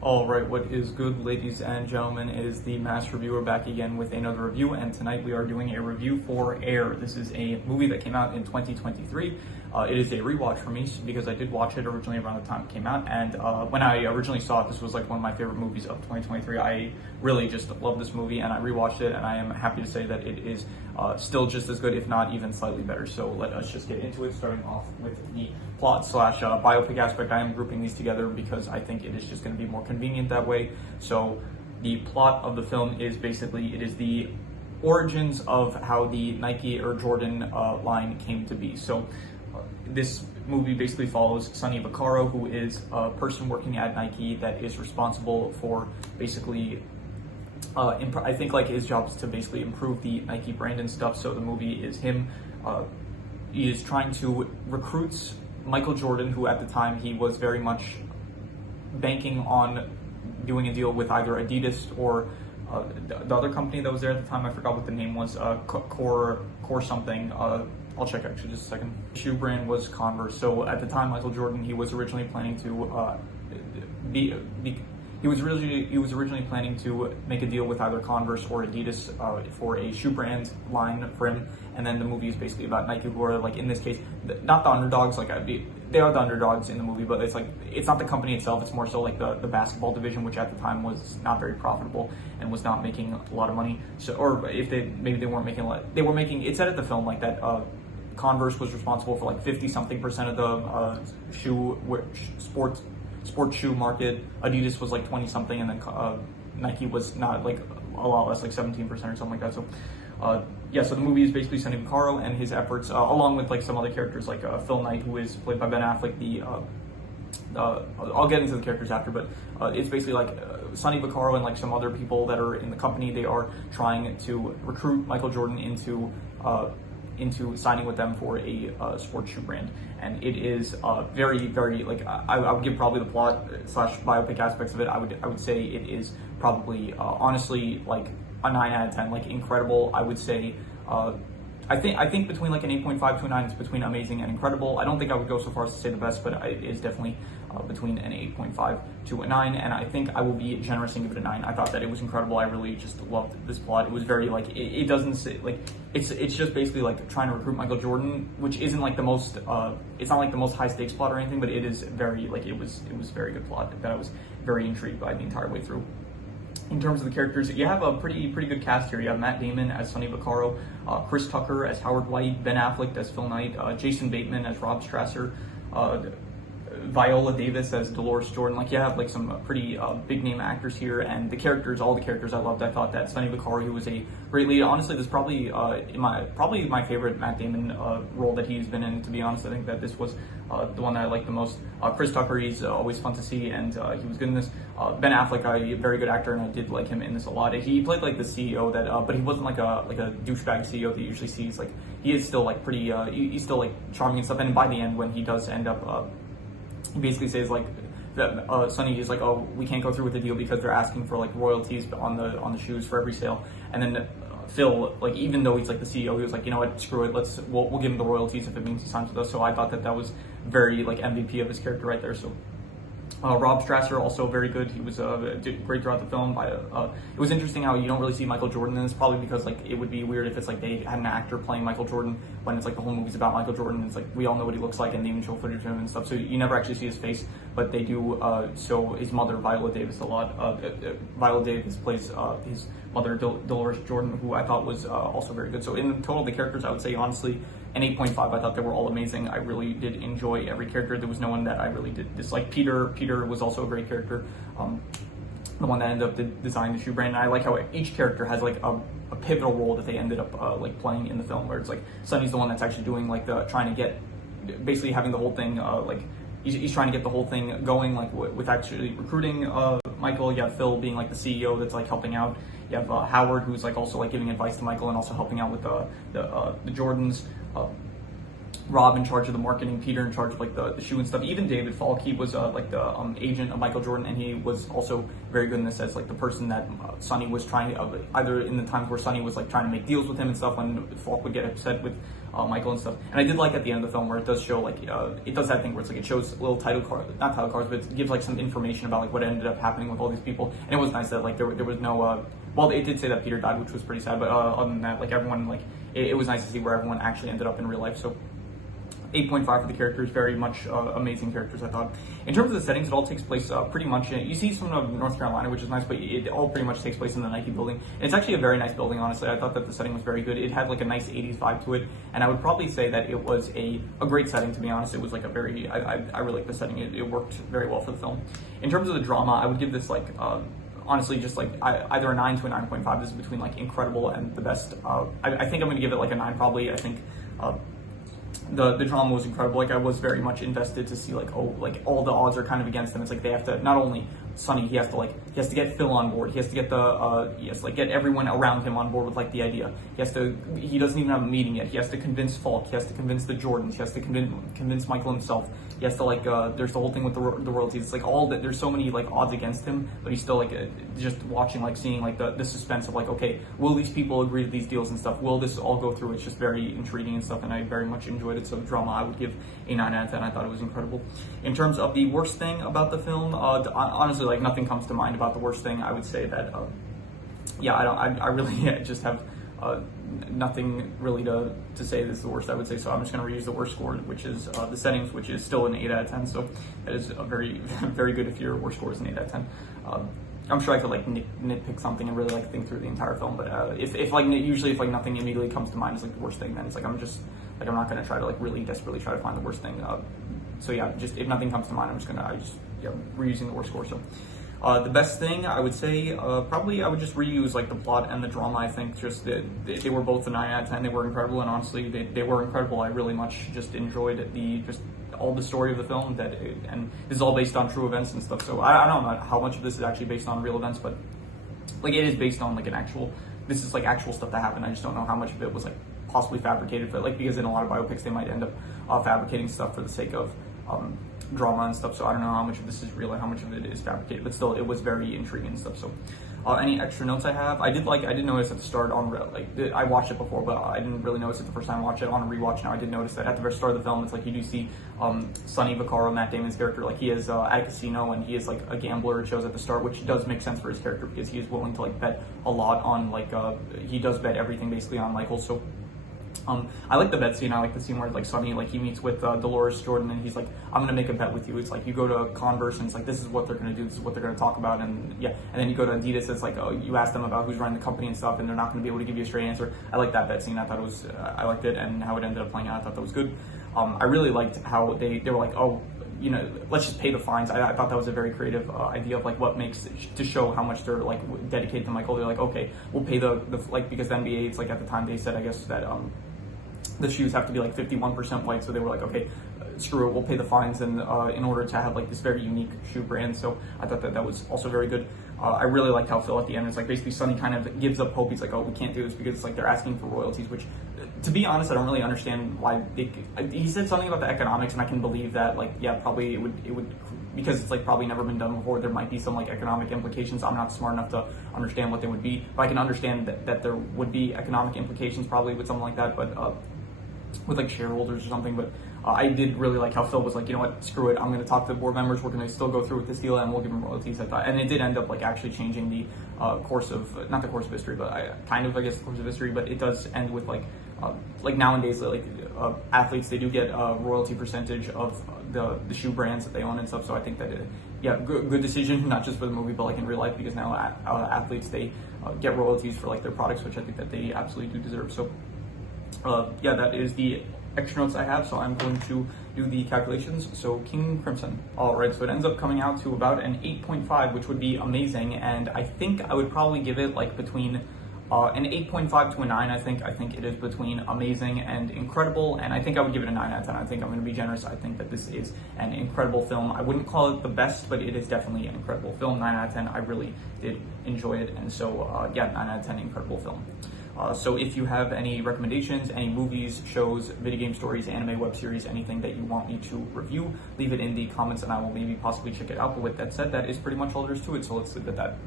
Alright, what is good, ladies and gentlemen? It is the Mass Reviewer back again with another review, and tonight we are doing a review for Air. This is a movie that came out in 2023. It is a rewatch for me because I did watch it originally around the time it came out, and when I originally saw it, this was like one of my favorite movies of 2023. I really just love this movie, and I rewatched it, and I am happy to say that it is still just as good, if not even slightly better. So let us just get into it, starting off with the plot slash biopic aspect. I am grouping these together because I think it is just going to be more convenient that way. So the plot of the film is basically, it is the origins of how the Nike or Jordan line came to be. So this movie basically follows Sonny Vaccaro, who is a person working at Nike that is responsible for basically I think like his job is to basically improve the Nike brand and stuff. So the movie is him. He is trying to recruit Michael Jordan, who at the time he was very much banking on doing a deal with either Adidas or the other company that was there at the time. I forgot what the name was. Core something. I'll check actually just a second. Shoe brand was Converse. So at the time, Michael Jordan, he was originally planning to he was originally planning to make a deal with either Converse or Adidas for a shoe brand line for him. And then the movie is basically about Nike, who are, like, in this case, not the underdogs. Like, they are the underdogs in the movie, but it's like, it's not the company itself. It's more so like the basketball division, which at the time was not very profitable and was not making a lot of money. So, or if maybe they weren't making a lot, they were making. It said at the film like that. Converse was responsible for like 50-something% of the sports shoe market. Adidas was like 20-something, and then Nike was not, like, a lot less, like 17% or something like that. So yeah, so the movie is basically Sonny Vaccaro and his efforts, along with like some other characters like Phil Knight, who is played by Ben Affleck. I'll get into the characters after, but it's basically like Sonny Vaccaro and like some other people that are in the company. They are trying to recruit Michael Jordan into signing with them for a sports shoe brand. And it is very, very, like, I would give probably the plot slash biopic aspects of it. I would say it is probably honestly like a 9 out of 10, like incredible. I would say I think between like an 8.5 to a 9, it's between amazing and incredible. I don't think I would go so far as to say the best, but it is definitely between an 8.5 to a 9, and I think I will be generous and give it a 9. I thought that it was incredible. I really just loved this plot. It was very, like, it doesn't say, like, it's just basically like trying to recruit Michael Jordan, which isn't like the most it's not like the most high stakes plot or anything, but it is very, like, it was very good plot that I was very intrigued by the entire way through. In terms of the characters, you have a pretty good cast here. You have Matt Damon as Sonny Vaccaro, Chris Tucker as Howard White, Ben Affleck as Phil Knight, Jason Bateman as Rob Strasser, Viola Davis as Dolores Jordan. Like, you have like some pretty big name actors here, and the characters, all the characters I loved. I thought that Sonny Vaccaro, he was a great lead. Honestly, this is probably my favorite Matt Damon role that he's been in. To be honest, I think that this was the one that I liked the most. Chris Tucker, he's always fun to see, and he was good in this. Ben Affleck, a very good actor, and I did like him in this a lot. He played like the CEO that, but he wasn't like a douchebag CEO that you usually sees. Like, he is still like pretty, he's still like charming and stuff. And by the end, when he does end up, he basically says like that Sonny is like, oh, we can't go through with the deal because they're asking for like royalties on the shoes for every sale. And then Phil, like, even though he's like the CEO, he was like, you know what, screw it, we'll give him the royalties if it means he signs with us. So I thought that was very like MVP of his character right there. So Rob Strasser, also very good. He was did great throughout the film. It was interesting how you don't really see Michael Jordan in this, probably because like it would be weird if it's like they had an actor playing Michael Jordan when it's like the whole movie's about Michael Jordan. It's like we all know what he looks like and they even show footage of him and stuff, so you never actually see his face, but they do show his mother, Viola Davis, a lot. Viola Davis plays his mother, Dolores Jordan, who I thought was also very good. So in total, the characters, I would say honestly an 8.5. I thought they were all amazing. I really did enjoy every character. There was no one that I really did dislike. Peter was also a great character. The one that ended up designing the shoe brand. And I like how each character has like a pivotal role that they ended up like playing in the film, where it's like Sonny's the one that's actually doing like trying to get, basically having the whole thing like he's trying to get the whole thing going, like with actually recruiting Michael. You have Phil being like the CEO that's like helping out. You have Howard, who's like also like giving advice to Michael and also helping out with the Jordans. Rob in charge of the marketing, Peter in charge of like the shoe and stuff. Even David Falk, he was like the agent of Michael Jordan, and he was also very good in this as like the person that Sonny was trying either in the times where Sonny was like trying to make deals with him and stuff, when Falk would get upset with Michael and stuff. And I did like at the end of the film where it does show like it does that thing where it's like it shows little not title cards, but it gives like some information about like what ended up happening with all these people. And it was nice that like there was no well, it did say that Peter died, which was pretty sad, but other than that, like everyone, like it was nice to see where everyone actually ended up in real life. So 8.5 for the characters, very much amazing characters, I thought. In terms of the settings, it all takes place pretty much, you see some of North Carolina, which is nice, but it all pretty much takes place in the Nike building. And it's actually a very nice building, honestly. I thought that the setting was very good. It had like a nice 80s vibe to it, and I would probably say that it was a great setting, to be honest. It was like a very, I really like the setting. It worked very well for the film. In terms of the drama, I would give this like, honestly, just like either a 9 to a 9.5. This is between like incredible and the best. I think I'm going to give it like a 9 probably. I think the drama was incredible. Like I was very much invested to see like, oh, like all the odds are kind of against them. It's like they have to, not only Sonny, he has to get Phil on board. He has to get get everyone around him on board with like the idea. He doesn't even have a meeting yet. He has to convince Falk. He has to convince the Jordans. He has to convince Michael himself. He has to like, there's the whole thing with the royalties. It's like all that, there's so many like odds against him, but he's still like just watching, like seeing like the suspense of like, okay, will these people agree to these deals and stuff? Will this all go through? It's just very intriguing and stuff, and I very much enjoyed it. So drama, I would give a 9 out of 10. I thought it was incredible. In terms of the worst thing about the film, honestly, like nothing comes to mind about the worst thing. I would say that, I really just have nothing really to say this is the worst, I would say. So I'm just going to reuse the worst score, which is the settings, which is still an 8 out of 10. So that is a very, very good if your worst score is an 8 out of 10. I'm sure I could like nitpick something and really like think through the entire film, but if like usually if like nothing immediately comes to mind as like the worst thing, then it's like I'm not going to try to like really desperately try to find the worst thing. So yeah, just if nothing comes to mind, I'm just reusing the worst score. So the best thing, I would say, probably I would just reuse like the plot and the drama. I think just they were both a 9 out of 10. They were incredible, and honestly, they were incredible. I really much just enjoyed all the story of the film, and this is all based on true events and stuff. So I don't know how much of this is actually based on real events, but like it is based on like this is like actual stuff that happened. I just don't know how much of it was like possibly fabricated, but like because in a lot of biopics they might end up fabricating stuff for the sake of drama and stuff. So I don't know how much of this is real and how much of it is fabricated, but still it was very intriguing and stuff. So any extra notes I have, I did notice at the start I watched it before, but I didn't really notice it the first time I watched it. On a rewatch now, I did notice that at the very start of the film, it's like you do see Sonny Vaccaro, Matt Damon's character, like he is at a casino and he is like a gambler. It shows at the start, which does make sense for his character because he is willing to like bet a lot on like he does bet everything basically on Michael. So I like the bet scene. I like the scene where like Sonny, like he meets with Dolores Jordan and he's like, I'm gonna make a bet with you. It's like you go to Converse and it's like, this is what they're gonna do, this is what they're gonna talk about, and yeah, and then you go to Adidas, it's like, oh, you ask them about who's running the company and stuff, and they're not gonna be able to give you a straight answer. I like that bet scene. I thought it was, I liked it, and how it ended up playing out, I thought that was good. I really liked how they were like, oh, you know, let's just pay the fines. I thought that was a very creative idea of like what makes to show how much they're like dedicated to Michael. They're like, okay, we'll pay the like, because the NBA, it's like at the time they said, I guess that the shoes have to be like 51% white, so they were like, okay, screw it, we'll pay the fines in order to have like this very unique shoe brand. So I thought that was also very good. I really liked how Phil at the end is like basically Sonny kind of gives up hope. He's like, oh, we can't do this because it's like they're asking for royalties, which to be honest, I don't really understand why he said something about the economics, and I can believe that, like, yeah, probably it would because it's like probably never been done before. There might be some like economic implications. I'm not smart enough to understand what they would be, but I can understand that there would be economic implications probably with something like that, but with like shareholders or something. But I did really like how Phil was like, you know what, screw it, I'm going to talk to the board members, we're going to still go through with this deal and we'll give them royalties. I thought, and it did end up like actually changing the course of, not the course of history, but I guess the course of history, but it does end with like nowadays, like athletes, they do get a royalty percentage of the shoe brands that they own and stuff. So I think that good decision, not just for the movie, but like in real life, because now athletes, they get royalties for like their products, which I think that they absolutely do deserve. So that is the extra notes I have, so I'm going to do the calculations. So King Crimson. All right, so it ends up coming out to about an 8.5, which would be amazing, and I think I would probably give it like between an 8.5 to a 9. I think it is between amazing and incredible, and I think I would give it a 9 out of 10. I think I'm going to be generous. I think that this is an incredible film. I wouldn't call it the best, but it is definitely an incredible film. 9 out of 10. I really did enjoy it, and so 9 out of 10, incredible film. So if you have any recommendations, any movies, shows, video game stories, anime, web series, anything that you want me to review, leave it in the comments and I will maybe possibly check it out. But with that said, that is pretty much all there is to it. So let's leave it at that.